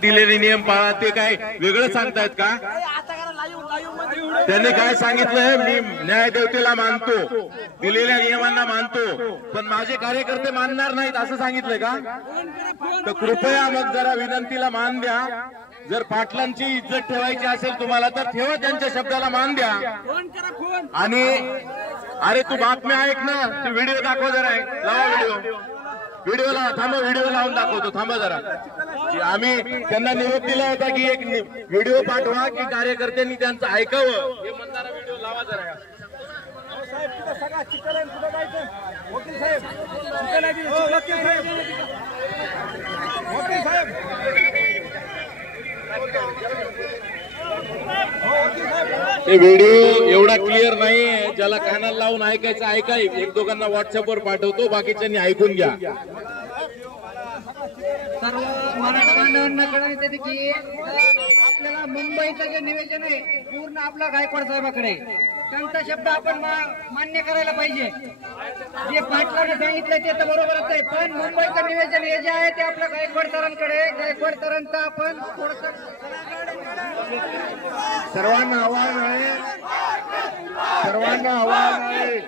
दिलेले नियम पाळा ते काय वेगळं सांगतायत का? त्यांनी काय सांगितलंय, मी न्यायदेवतेला मानतो, दिलेल्या नियमांना मानतो, पण माझे कार्यकर्ते मानणार नाहीत असं सांगितलंय का? तर कृपया मग जरा विनंतीला मान द्या. जर पाटलांची इज्जत ठेवायची असेल तुम्हाला तर ठेवा, त्यांच्या शब्दाला मान द्या. आणि अरे तू बातम्या ऐक ना, तू व्हिडिओ दाखव जरा, लावा व्हिडिओ लावा, थांबा, व्हिडिओ लावून दाखवतो, थांबा जरा. आम्ही त्यांना निरोप दिला होता की एक व्हिडिओ पाठवा की कार्यकर्त्यांनी त्यांचं ऐकावं, हे म्हणणारा व्हिडिओ लावा जरा. हे व्हिडिओ एवढा क्लिअर नाही, ज्याला कानाला लावून ऐकायचं ऐका, एक दोघांना व्हॉट्सअपवर पाठवतो, बाकीच्यांनी ऐकून घ्या. सर्व मराठा बांधवांना कळवण्यात येते की आपल्याला मुंबईचं जे निवेदन आहे पूर्ण आपला गायकवाड साहेबाकडे, त्यांचा शब्द आपण मान्य करायला पाहिजे. जे पाटलाने सांगितलं ते तर बरोबरच आहे, पण मुंबईचं निवेदन हे जे आहे ते आपल्या गायकवाड सरांकडे, गायकवाड सरांचा आपण सर्वांना आव्हान आहे, सर्वांना आव्हान आहे.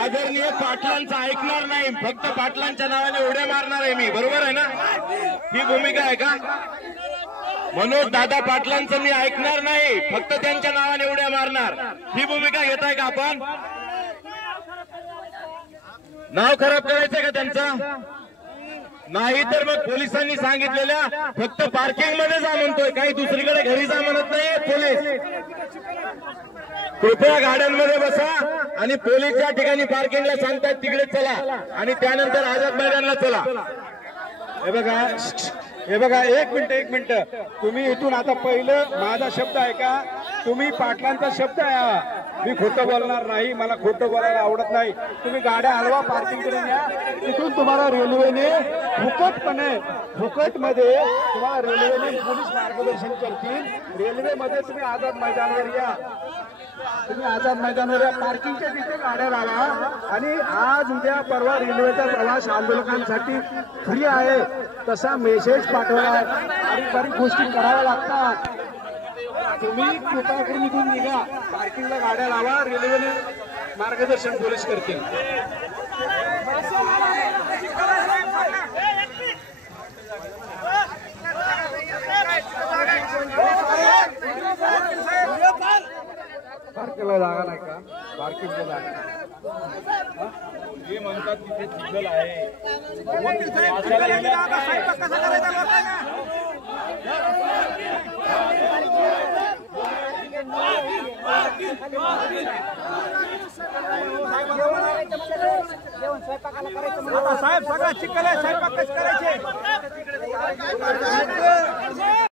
आदरणीय पाटलांचं ऐकणार नाही, फक्त पाटलांच्या नावाने उड्या मारणार आहे मी, बरोबर आहे ना? ही भूमिका आहे का? मनोज दादा पाटलांचं मी ऐकणार नाही, फक्त त्यांच्या नावाने उड्या मारणार, ही भूमिका घेताय का आपण? नाव खराब करायचंय का त्यांचं? नाही तर मग पोलिसांनी सांगितलेल्या फक्त पार्किंग मध्ये जा म्हणतोय, काही दुसरीकडे घरी जा म्हणत नाही पोलीस. कृपया गाड्यांमध्ये बसा आणि पोलीस ज्या ठिकाणी पार्किंगला सांगतात तिकडे चला आणि त्यानंतर आझाद मैदानला चला. हे बघा, एक मिनिट, तुम्ही इथून आता पहिलं माझा शब्द आहे का, तुम्ही पाटलांचा शब्द आहे, मी खोटं बोलणार नाही, मला खोटं बोलायला आवडत नाही. तुम्ही गाड्या हलवा, पार्किंग करून या, तिथून तुम्हाला रेल्वेने फुकटमध्ये तुम्हाला रेल्वेने पोलीस मार्गदर्शन करतील. रेल्वेमध्ये तुम्ही आझाद मैदानावर या, पार्किंगच्या तिथे गाड्या लावा आणि आज उद्या परवा रेल्वेचा प्रवास आंदोलकांसाठी फ्री आहे तसा मेसेज पाठवला आणि बरीच गोष्टी कराव्या लागतात. तुम्ही कृपा करून इथून निघा, पार्किंगला गाड्या लावा, रेल्वेने मार्गदर्शन पोलीस करतील. पार्किंगला जागा नाही का? पार्किंगला जागा हे म्हणतात तिथे चिखल आहे. साहेब सगळं चिखल आहे, स्वयंपाक करायचे.